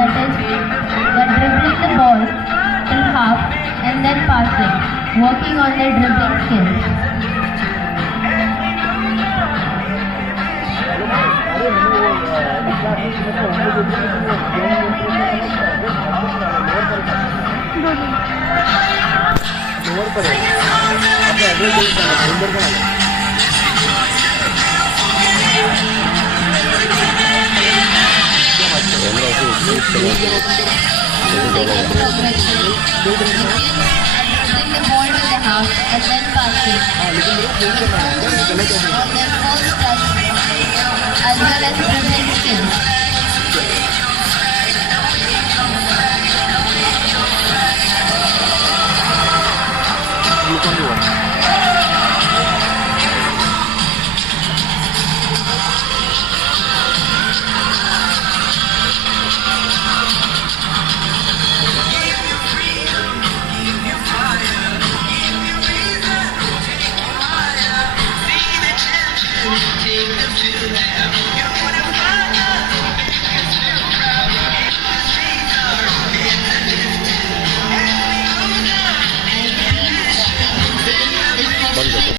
that is the dribbling the ball till half and then passing, working on their dribbling skills. Second progression begins dribbling the ball to the half and then passing on their first touch as well as dribbling skills. Take them to the